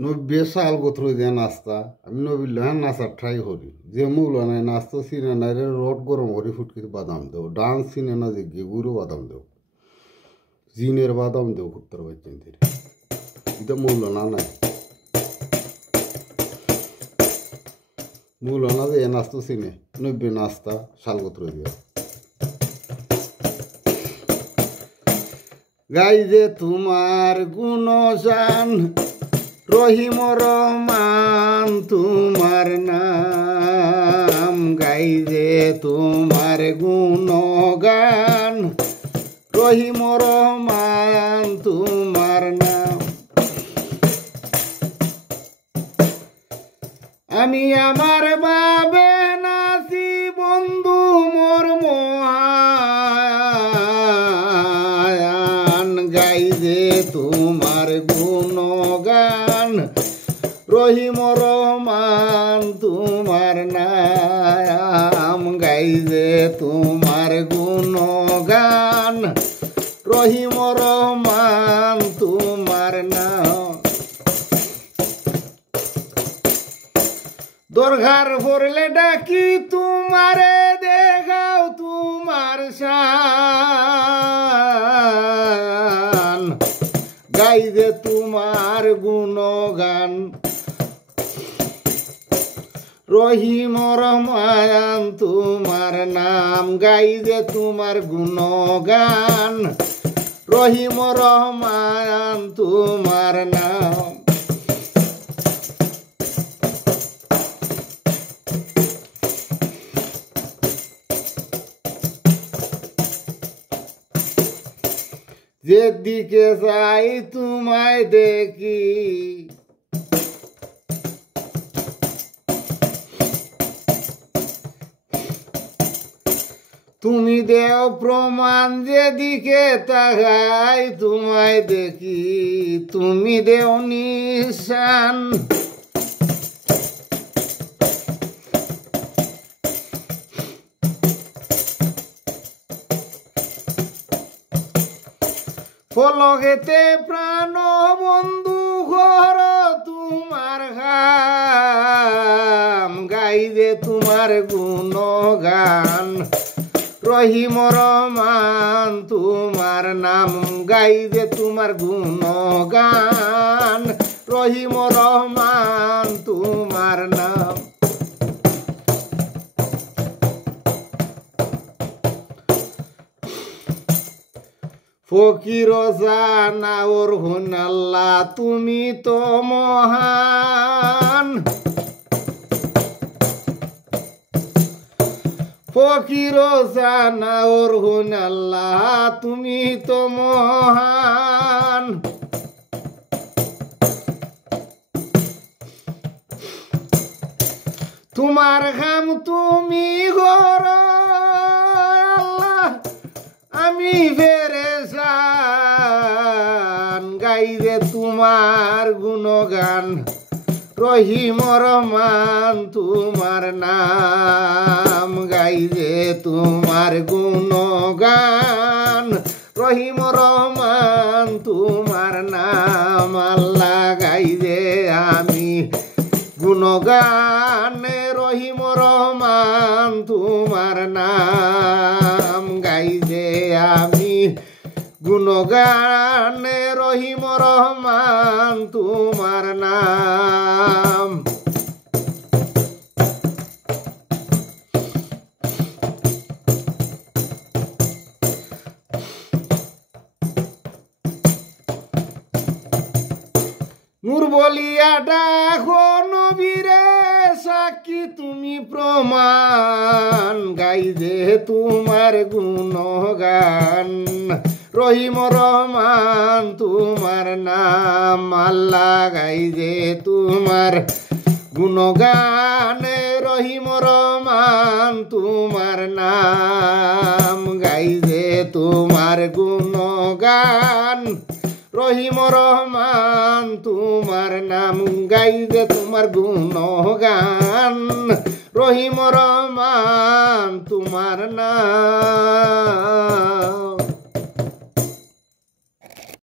নব্বই সাল গোত্র দিয়ে নাস্তা আমি নবীর লোহার নাস্তা ট্রাই করি যে মূল নাই নাস্তা চিনে নাই রে রোড গরম করি ফুটকিতে বাদাম দেও ডান্স চিনে না যে গুঁড়ো বাদাম দেও জিনের বাদাম দেও কুত্তর বাচ্চাদের এটা মূল না নাই মূল না যে নাস্তা চিনে নব্বই নাস্তা শাল গোত্র দিয়ে গাই যে তোমার গুণজান রহিম রহমান তোমার নাম গাই যে তোমার গুণগান রহিম রহমান তোমার নাম আমি আমার বাবে নাচি বন্ধু মোর মহান গাই যে তোমার গুণগান রহিম রহমান তোমার নাম গাই যে তোমার গুণগান রহিম রহমান তোমার নাম দরকার পড়লে ডাকি তোমারে দেখাও তোমার শান গাই যে তোমার গুণগান রহিম রহমান তোমার নাম গাই যে তোমার গুণগান রহিম রহমান তোমার নাম যেদিকে যাই তোমায় দেখি তুমি দেও প্রমাণ যেদিকে তাকাই তোমায় দেখি তুমি দেও নিশান পলকেতে প্রাণ বন্ধু ঘর তোমার ঘাম গাই যে তোমার গুণগান রহিম রহমান তোমার নাম গাই যে তোমার গুণগান রহিম রহমান তোমার নাম ফকির জানা ওর হুন আল্লাহ তুমি তো মহান ফকির জানা ওর হুন আল্লাহ তুমি তো মহান তোমার ঘাম তুমি গর আমি ফেরেশান গাই যে তোমার গুণগান রহিম রহমান তোমার নাম গাই যে তোমার গুণগান রহিম রহমান তোমার নাম আল্লাহ গাই যে আমি গুণগান রহিম রহমান তোমার নাম গাই যে আমি গুণগান রহিম রহমান তোমার নাম নূর বলিয়া ডাকো নবীরে সাক্ষী তুমি প্রমাণ গাই যে তোমার গুণগান রহিম রহমান তোমার নাম আল্লাহ গাই যে তোমার গুণগান রহিম রহমান তোমার নাম গাই যে তোমার গুণগান রহিম রহমান তোমার নাম গাই যে তোমার গুণগান রহিম রহমান তোমার নাম